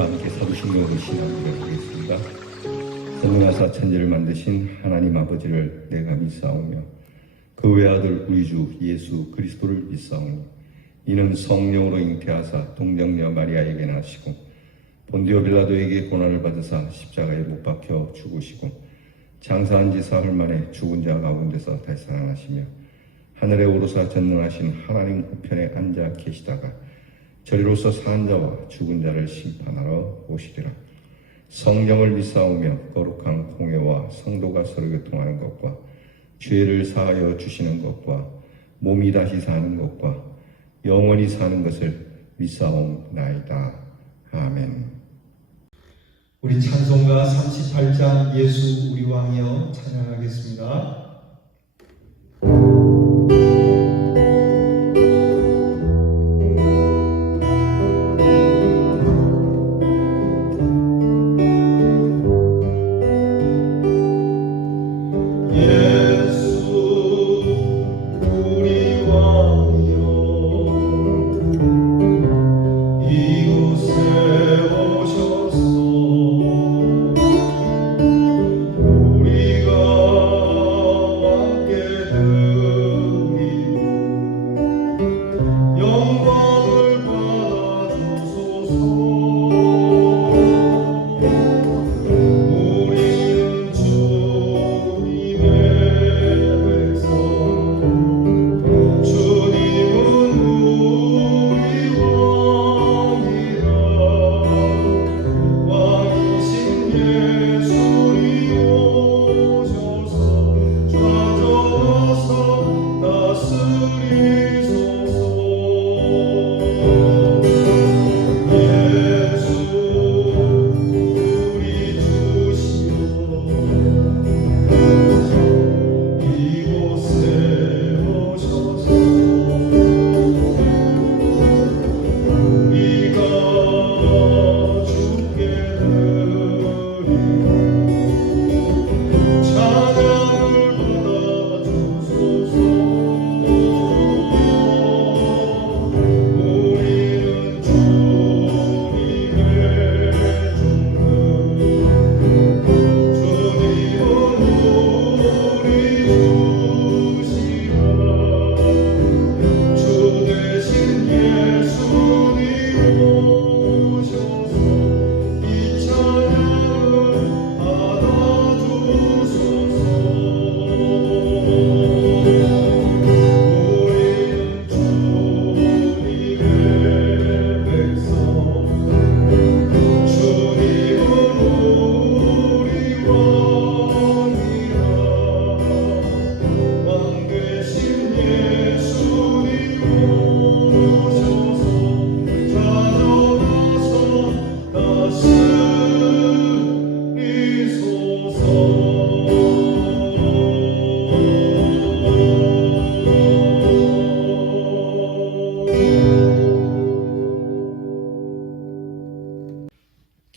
저와 함께 사도신경을 신앙하도록 하겠습니다. 전능하사 천지를 만드신 하나님 아버지를 내가 믿사오며 그 외아들 우리 주 예수 그리스도를 믿사오니 이는 성령으로 잉태하사 동정녀 마리아에게 나시고 본디오 빌라도에게 고난을 받으사 십자가에 못 박혀 죽으시고 장사한 지 사흘 만에 죽은 자 가운데서 다시 살아나시며 하늘에 오르사 전능하신 하나님 우편에 앉아 계시다가 저리로서 사는 자와 죽은 자를 심판하러 오시리라. 성령을 믿사오며 거룩한 공회와 성도가 서로 교통하는 것과 죄를 사하여 주시는 것과 몸이 다시 사는 것과 영원히 사는 것을 믿사옵나이다. 아멘. 우리 찬송가 38장 예수 우리 왕이여 찬양하겠습니다.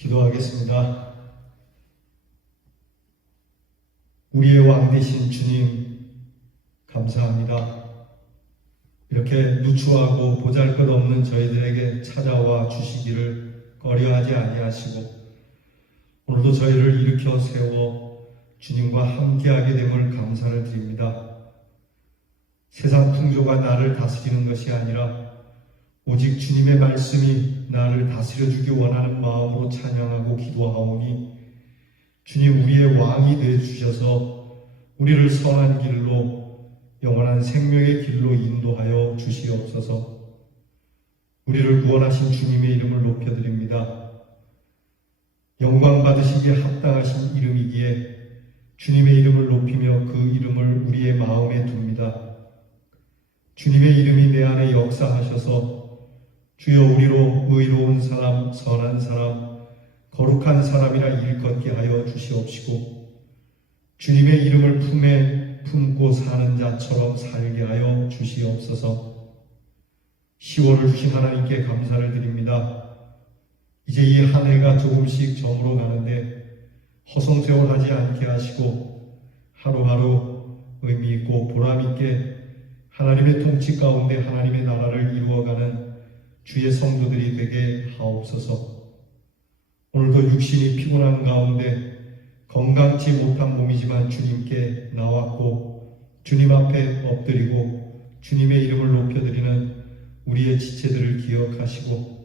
기도하겠습니다. 우리의 왕 되신 주님, 감사합니다. 이렇게 누추하고 보잘것없는 저희들에게 찾아와 주시기를 꺼려하지 아니하시고 오늘도 저희를 일으켜 세워 주님과 함께하게 됨을 감사를 드립니다. 세상 풍조가 나를 다스리는 것이 아니라 오직 주님의 말씀이 나를 다스려주기 원하는 마음으로 찬양하고 기도하오니 주님 우리의 왕이 되어주셔서 우리를 선한 길로 영원한 생명의 길로 인도하여 주시옵소서. 우리를 구원하신 주님의 이름을 높여드립니다. 영광 받으시기에 합당하신 이름이기에 주님의 이름을 높이며 그 이름을 우리의 마음에 둡니다. 주님의 이름이 내 안에 역사하셔서 주여 우리로 의로운 사람, 선한 사람, 거룩한 사람이라 일컫게 하여 주시옵시고 주님의 이름을 품에 품고 사는 자처럼 살게 하여 주시옵소서. 10월을 주신 하나님께 감사를 드립니다. 이제 이 한 해가 조금씩 저물어 가는데 허송세월하지 않게 하시고 하루하루 의미 있고 보람 있게 하나님의 통치 가운데 하나님의 나라를 이루어가는 주의 성도들이 되게 하옵소서. 오늘도 육신이 피곤한 가운데 건강치 못한 몸이지만 주님께 나왔고 주님 앞에 엎드리고 주님의 이름을 높여드리는 우리의 지체들을 기억하시고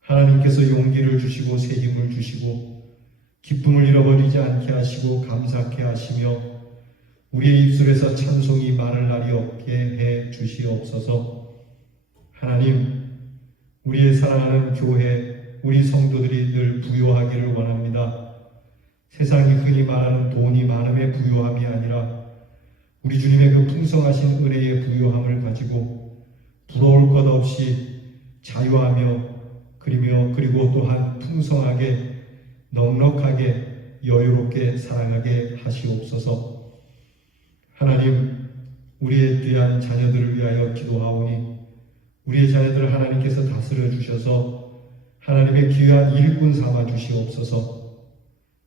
하나님께서 용기를 주시고 새 힘을 주시고 기쁨을 잃어버리지 않게 하시고 감사케 하시며 우리의 입술에서 찬송이 마를 날이 없게 해 주시옵소서. 하나님, 우리의 사랑하는 교회, 우리 성도들이 늘 부요하기를 원합니다. 세상이 흔히 말하는 돈이 많음의 부요함이 아니라 우리 주님의 그 풍성하신 은혜의 부요함을 가지고 부러울 것 없이 자유하며 그리고 또한 풍성하게 넉넉하게 여유롭게 살아가게 하시옵소서. 하나님, 우리의 귀한 자녀들을 위하여 기도하오니 우리의 자녀들을 하나님께서 다스려 주셔서 하나님의 귀한 일꾼 삼아 주시옵소서.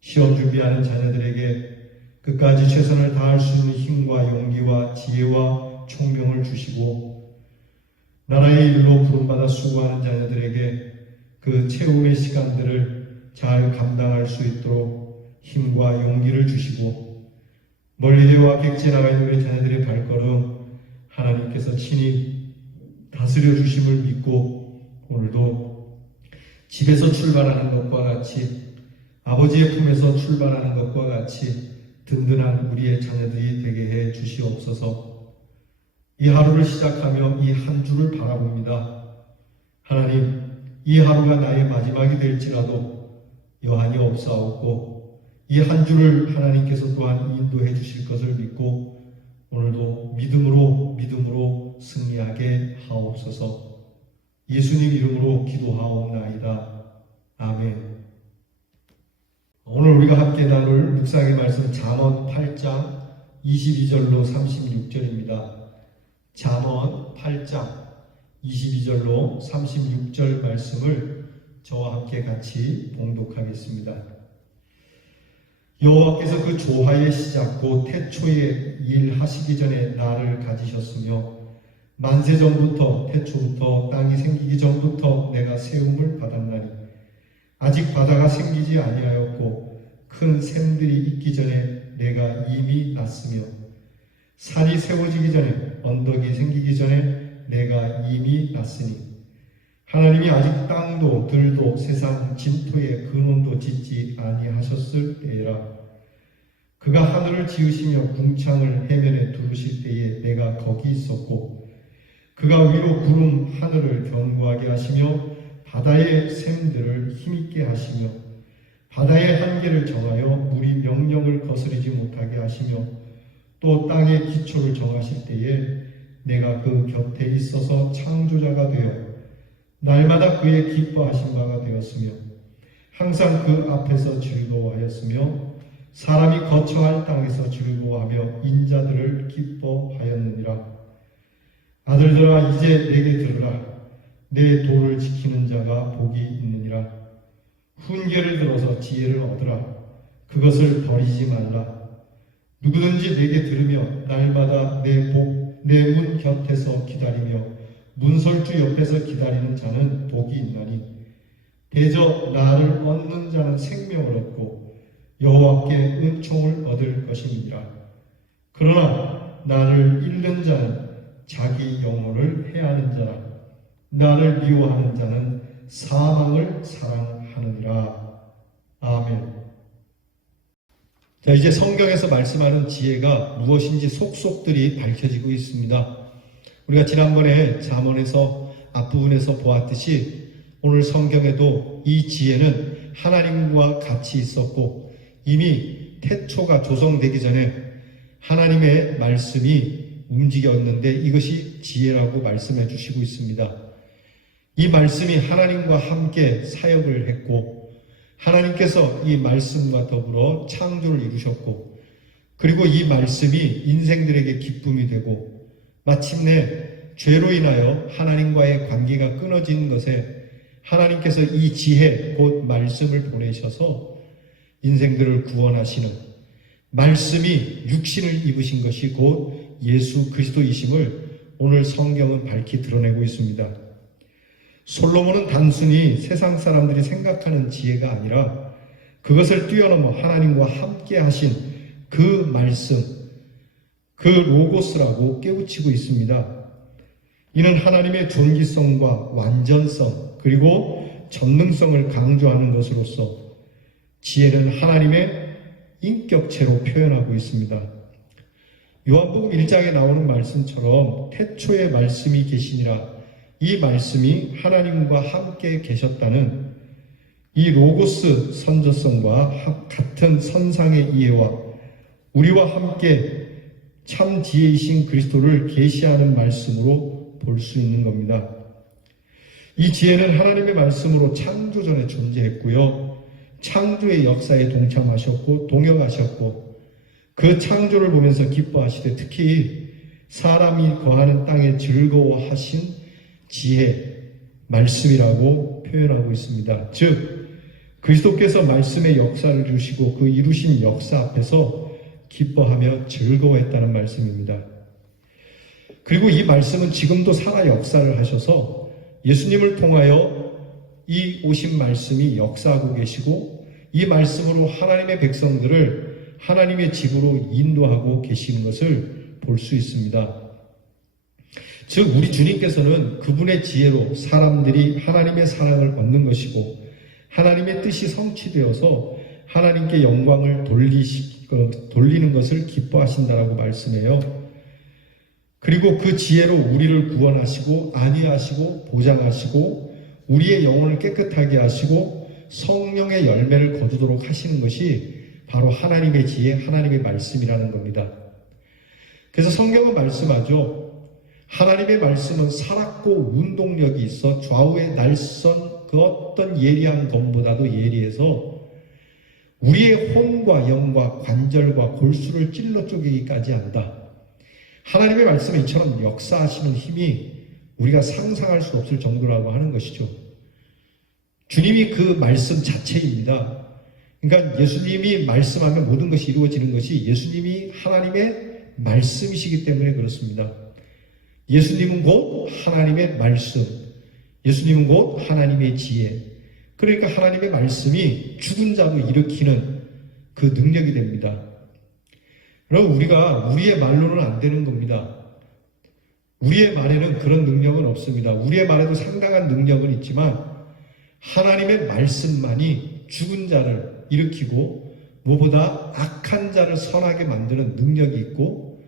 시험 준비하는 자녀들에게 끝까지 최선을 다할 수 있는 힘과 용기와 지혜와 총명을 주시고 나라의 일로 부름받아 수고하는 자녀들에게 그 채움의 시간들을 잘 감당할 수 있도록 힘과 용기를 주시고 멀리되와 객지나가 있는 우리 자녀들의 발걸음 하나님께서 친히 다스려 주심을 믿고 오늘도 집에서 출발하는 것과 같이 아버지의 품에서 출발하는 것과 같이 든든한 우리의 자녀들이 되게 해 주시옵소서. 이 하루를 시작하며 이 한 주를 바라봅니다. 하나님, 이 하루가 나의 마지막이 될지라도 여한이 없사옵고 이 한 주를 하나님께서 또한 인도해 주실 것을 믿고 오늘도 믿음으로 승리하게 하옵소서. 예수님 이름으로 기도하옵나이다. 아멘. 오늘 우리가 함께 나눌 묵상의 말씀 잠언 8장 22절로 36절입니다. 잠언 8장 22절로 36절 말씀을 저와 함께 같이 봉독하겠습니다. 여호와께서 그 조화의 시작 곧 태초에 일하시기 전에 나를 가지셨으며 만세 전부터 태초부터 땅이 생기기 전부터 내가 세움을 받았나니 아직 바다가 생기지 아니하였고 큰 샘들이 있기 전에 내가 이미 났으며 산이 세워지기 전에 언덕이 생기기 전에 내가 이미 났으니 하나님이 아직 땅도 들도 세상 진토에 근원도 짓지 아니하셨을 때라. 그가 하늘을 지으시며 궁창을 해면에 두르실 때에 내가 거기 있었고 그가 위로 구름 하늘을 견고하게 하시며 바다의 샘들을 힘있게 하시며 바다의 한계를 정하여 물이 명령을 거스르지 못하게 하시며 또 땅의 기초를 정하실 때에 내가 그 곁에 있어서 창조자가 되어 날마다 그의 기뻐하신 바가 되었으며 항상 그 앞에서 즐거워하였으며 사람이 거처할 땅에서 즐거워하며 인자들을 기뻐하였느니라. 아들들아 이제 내게 들으라. 내 도를 지키는 자가 복이 있느니라. 훈계를 들어서 지혜를 얻으라. 그것을 버리지 말라. 누구든지 내게 들으며 날마다 내 문 곁에서 기다리며 문설주 옆에서 기다리는 자는 복이 있나니 대저 나를 얻는 자는 생명을 얻고 여호와께 은총을 얻을 것이니라. 그러나 나를 잃는 자는 자기 영혼을 해하는 자라. 나를 미워하는 자는 사망을 사랑하느니라. 아멘. 자, 이제 성경에서 말씀하는 지혜가 무엇인지 속속들이 밝혀지고 있습니다. 우리가 지난번에 잠언에서 앞부분에서 보았듯이 오늘 성경에도 이 지혜는 하나님과 같이 있었고 이미 태초가 조성되기 전에 하나님의 말씀이 움직였는데 이것이 지혜라고 말씀해 주시고 있습니다. 이 말씀이 하나님과 함께 사역을 했고 하나님께서 이 말씀과 더불어 창조를 이루셨고 그리고 이 말씀이 인생들에게 기쁨이 되고 마침내 죄로 인하여 하나님과의 관계가 끊어진 것에 하나님께서 이 지혜 곧 말씀을 보내셔서 인생들을 구원하시는 말씀이 육신을 입으신 것이 곧 예수 그리스도이심을 오늘 성경은 밝히 드러내고 있습니다. 솔로몬은 단순히 세상 사람들이 생각하는 지혜가 아니라 그것을 뛰어넘어 하나님과 함께 하신 그 말씀, 그 로고스라고 깨우치고 있습니다. 이는 하나님의 존귀성과 완전성 그리고 전능성을 강조하는 것으로서 지혜는 하나님의 인격체로 표현하고 있습니다. 요한복음 1장에 나오는 말씀처럼 태초에 말씀이 계시니라, 이 말씀이 하나님과 함께 계셨다는 이 로고스 선저성과 같은 선상의 이해와 우리와 함께 참 지혜이신 그리스도를 계시하는 말씀으로 볼 수 있는 겁니다. 이 지혜는 하나님의 말씀으로 창조 전에 존재했고요. 창조의 역사에 동참하셨고 동역하셨고 그 창조를 보면서 기뻐하시되 특히 사람이 거하는 땅에 즐거워하신 지혜, 말씀이라고 표현하고 있습니다. 즉 그리스도께서 말씀의 역사를 주시고 그 이루신 역사 앞에서 기뻐하며 즐거워했다는 말씀입니다. 그리고 이 말씀은 지금도 살아 역사를 하셔서 예수님을 통하여 이 오신 말씀이 역사하고 계시고 이 말씀으로 하나님의 백성들을 하나님의 집으로 인도하고 계시는 것을 볼 수 있습니다. 즉 우리 주님께서는 그분의 지혜로 사람들이 하나님의 사랑을 얻는 것이고 하나님의 뜻이 성취되어서 하나님께 영광을 돌리는 것을 기뻐하신다라고 말씀해요. 그리고 그 지혜로 우리를 구원하시고 안위하시고 보장하시고 우리의 영혼을 깨끗하게 하시고 성령의 열매를 거두도록 하시는 것이 바로 하나님의 지혜, 하나님의 말씀이라는 겁니다. 그래서 성경은 말씀하죠. 하나님의 말씀은 살았고 운동력이 있어 좌우의 날선 그 어떤 예리한 검보다도 예리해서 우리의 혼과 영과 관절과 골수를 찔러 쪼개기까지 한다. 하나님의 말씀은 이처럼 역사하시는 힘이 우리가 상상할 수 없을 정도라고 하는 것이죠. 주님이 그 말씀 자체입니다. 그러니까 예수님이 말씀하면 모든 것이 이루어지는 것이 예수님이 하나님의 말씀이시기 때문에 그렇습니다. 예수님은 곧 하나님의 말씀, 예수님은 곧 하나님의 지혜. 그러니까 하나님의 말씀이 죽은 자도 일으키는 그 능력이 됩니다. 그럼 우리가 우리의 말로는 안 되는 겁니다. 우리의 말에는 그런 능력은 없습니다. 우리의 말에도 상당한 능력은 있지만 하나님의 말씀만이 죽은 자를 일으키고 무엇보다 악한 자를 선하게 만드는 능력이 있고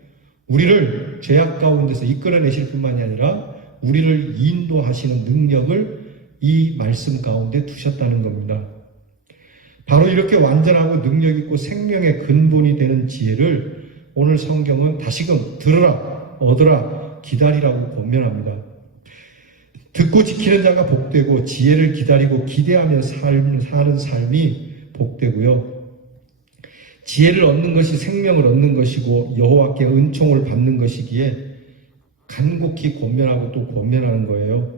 우리를 죄악 가운데서 이끌어내실 뿐만이 아니라 우리를 인도하시는 능력을 이 말씀 가운데 두셨다는 겁니다. 바로 이렇게 완전하고 능력 있고 생명의 근본이 되는 지혜를 오늘 성경은 다시금 들으라, 얻으라, 기다리라고 권면합니다. 듣고 지키는 자가 복되고 지혜를 기다리고 기대하며 사는 삶이 복되고요. 지혜를 얻는 것이 생명을 얻는 것이고 여호와께 은총을 받는 것이기에 간곡히 권면하고 또 권면하는 거예요.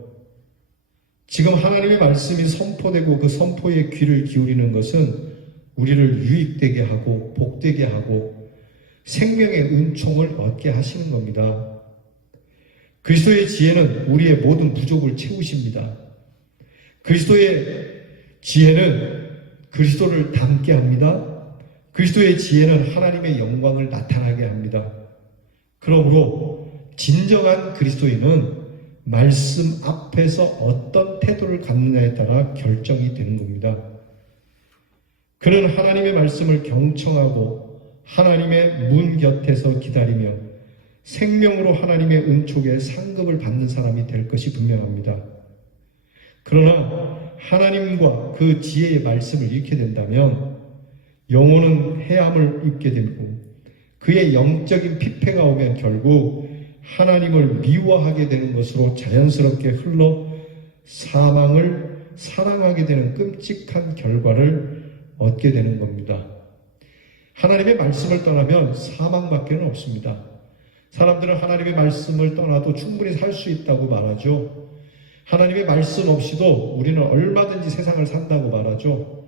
지금 하나님의 말씀이 선포되고 그 선포에 귀를 기울이는 것은 우리를 유익되게 하고 복되게 하고 생명의 은총을 얻게 하시는 겁니다. 그리스도의 지혜는 우리의 모든 부족을 채우십니다. 그리스도의 지혜는 그리스도를 닮게 합니다. 그리스도의 지혜는 하나님의 영광을 나타나게 합니다. 그러므로 진정한 그리스도인은 말씀 앞에서 어떤 태도를 갖느냐에 따라 결정이 되는 겁니다. 그는 하나님의 말씀을 경청하고 하나님의 문 곁에서 기다리며 생명으로 하나님의 은총에 상급을 받는 사람이 될 것이 분명합니다. 그러나 하나님과 그 지혜의 말씀을 잃게 된다면 영혼은 해함을 입게 되고 그의 영적인 피폐가 오면 결국 하나님을 미워하게 되는 것으로 자연스럽게 흘러 사망을 사랑하게 되는 끔찍한 결과를 얻게 되는 겁니다. 하나님의 말씀을 떠나면 사망밖에 없습니다. 사람들은 하나님의 말씀을 떠나도 충분히 살 수 있다고 말하죠. 하나님의 말씀 없이도 우리는 얼마든지 세상을 산다고 말하죠.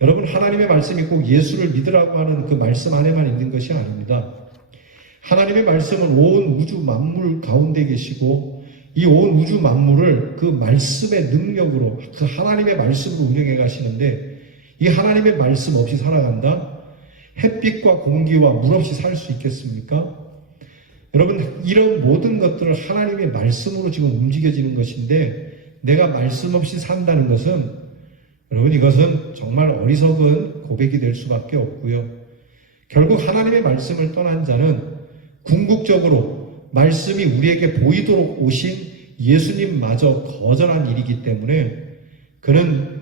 여러분, 하나님의 말씀이 꼭 예수를 믿으라고 하는 그 말씀 안에만 있는 것이 아닙니다. 하나님의 말씀은 온 우주 만물 가운데 계시고 이 온 우주 만물을 그 말씀의 능력으로, 그 하나님의 말씀으로 운영해 가시는데, 이 하나님의 말씀 없이 살아간다? 햇빛과 공기와 물 없이 살 수 있겠습니까? 여러분, 이런 모든 것들을 하나님의 말씀으로 지금 움직여지는 것인데, 내가 말씀 없이 산다는 것은, 여러분, 이것은 정말 어리석은 고백이 될 수밖에 없고요. 결국 하나님의 말씀을 떠난 자는 궁극적으로 말씀이 우리에게 보이도록 오신 예수님마저 거절한 일이기 때문에 그는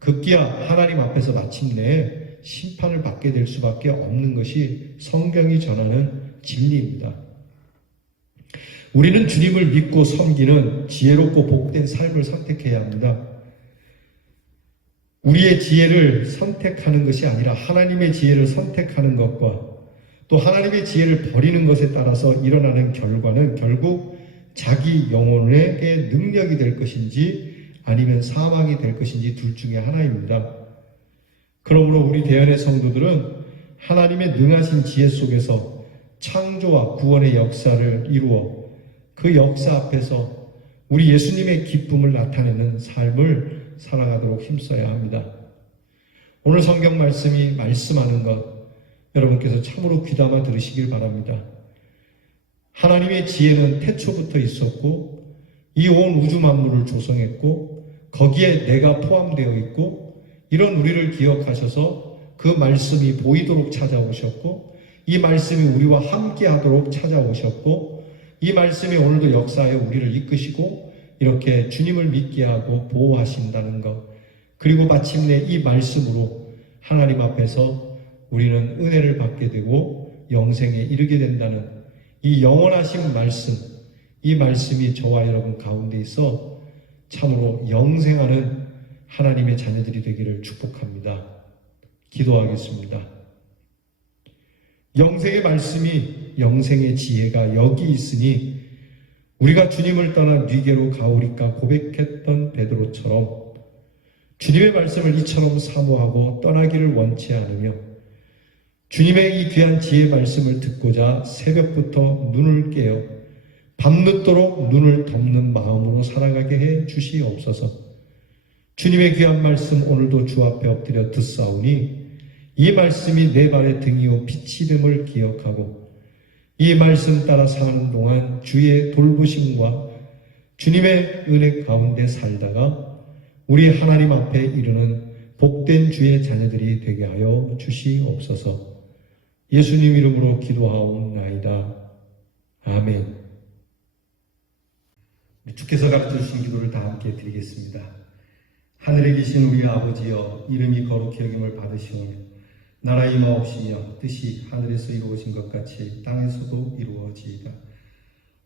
급기야 하나님 앞에서 마침내 심판을 받게 될 수밖에 없는 것이 성경이 전하는 진리입니다. 우리는 주님을 믿고 섬기는 지혜롭고 복된 삶을 선택해야 합니다. 우리의 지혜를 선택하는 것이 아니라 하나님의 지혜를 선택하는 것과 또 하나님의 지혜를 버리는 것에 따라서 일어나는 결과는 결국 자기 영혼에게 능력이 될 것인지 아니면 사망이 될 것인지 둘 중에 하나입니다. 그러므로 우리 대연의 성도들은 하나님의 능하신 지혜 속에서 창조와 구원의 역사를 이루어 그 역사 앞에서 우리 예수님의 기쁨을 나타내는 삶을 살아가도록 힘써야 합니다. 오늘 성경 말씀이 말씀하는 것 여러분께서 참으로 귀담아 들으시길 바랍니다. 하나님의 지혜는 태초부터 있었고 이 온 우주 만물을 조성했고 거기에 내가 포함되어 있고 이런 우리를 기억하셔서 그 말씀이 보이도록 찾아오셨고 이 말씀이 우리와 함께 하도록 찾아오셨고 이 말씀이 오늘도 역사에 우리를 이끄시고 이렇게 주님을 믿게 하고 보호하신다는 것, 그리고 마침내 이 말씀으로 하나님 앞에서 우리는 은혜를 받게 되고 영생에 이르게 된다는 이 영원하신 말씀, 이 말씀이 저와 여러분 가운데 있어 참으로 영생하는 하나님의 자녀들이 되기를 축복합니다. 기도하겠습니다. 영생의 말씀이, 영생의 지혜가 여기 있으니 우리가 주님을 떠나 뉘게로 가오리까 고백했던 베드로처럼 주님의 말씀을 이처럼 사모하고 떠나기를 원치 않으며 주님의 이 귀한 지혜의 말씀을 듣고자 새벽부터 눈을 깨어 밤늦도록 눈을 덮는 마음으로 살아가게 해 주시옵소서. 주님의 귀한 말씀 오늘도 주 앞에 엎드려 듣사오니 이 말씀이 내 발의 등이요 빛이 됨을 기억하고 이 말씀 따라 사는 동안 주의 돌보심과 주님의 은혜 가운데 살다가 우리 하나님 앞에 이르는 복된 주의 자녀들이 되게 하여 주시옵소서. 예수님 이름으로 기도하옵나이다. 아멘. 주께서 가르쳐주신 기도를 다 함께 드리겠습니다. 하늘에 계신 우리 아버지여, 이름이 거룩히 여김을 받으시오며 나라 임하옵시며 뜻이 하늘에서 이루어진 것 같이 땅에서도 이루어지이다.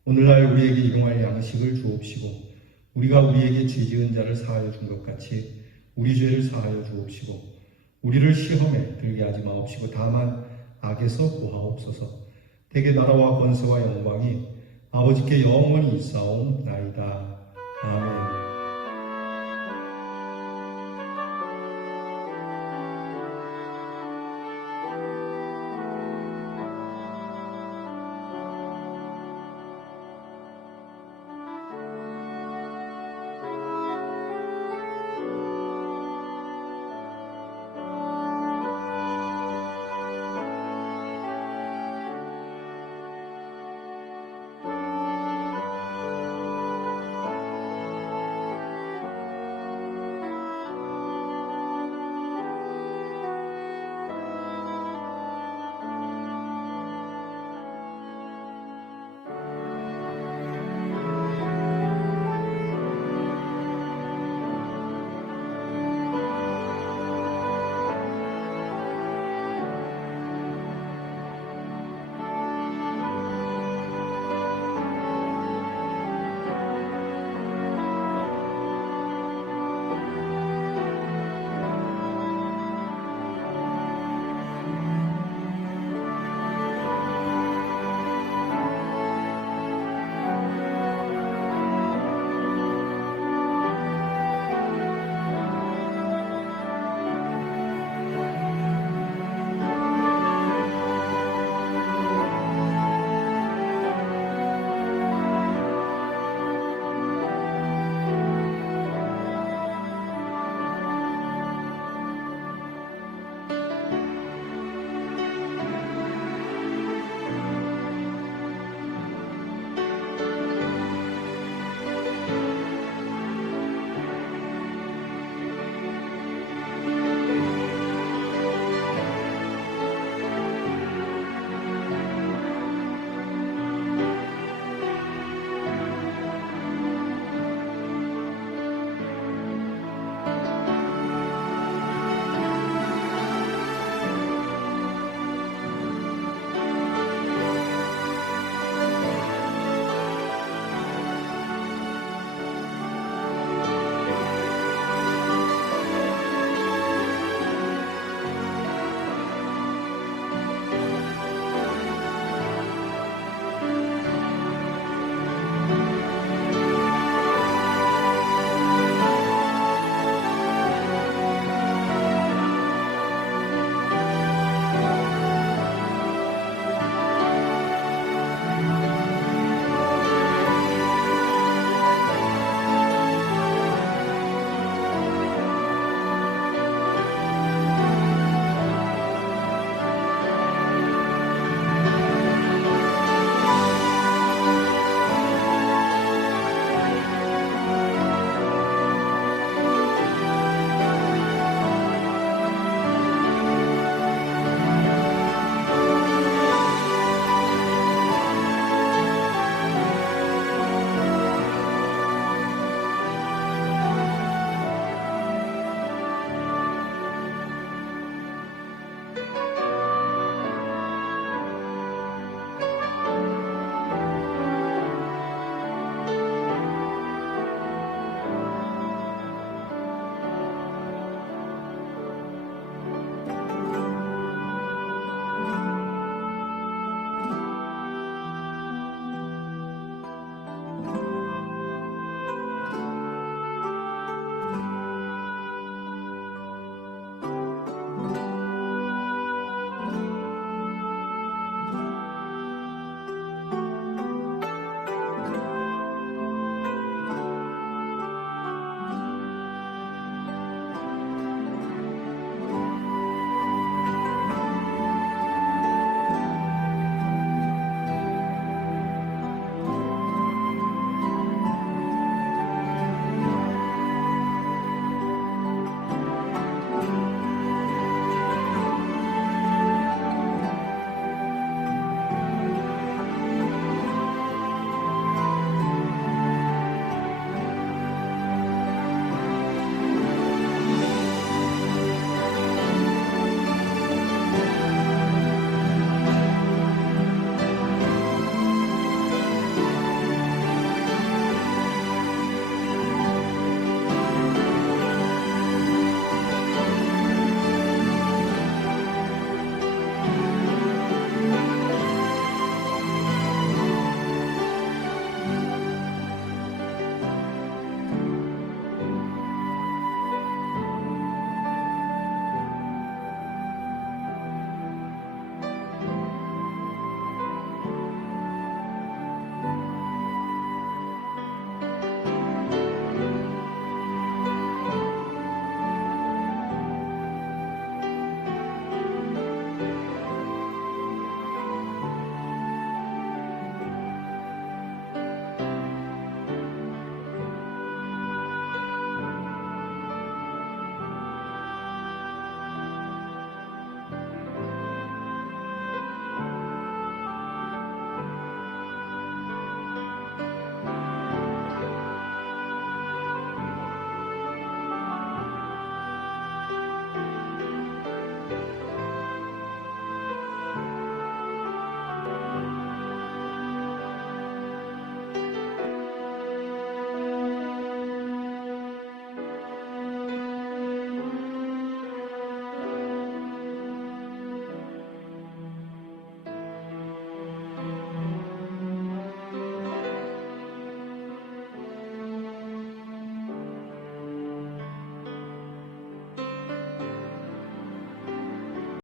오늘날 우리에게 일용할 양식을 주옵시고 우리가 우리에게 죄 지은 자를 사하여 준 것 같이 우리 죄를 사하여 주옵시고 우리를 시험에 들게 하지 마옵시고 다만 악에서 구하옵소서. 대개 나라와 권세와 영광이 아버지께 영원히 있사옵나이다. 아멘.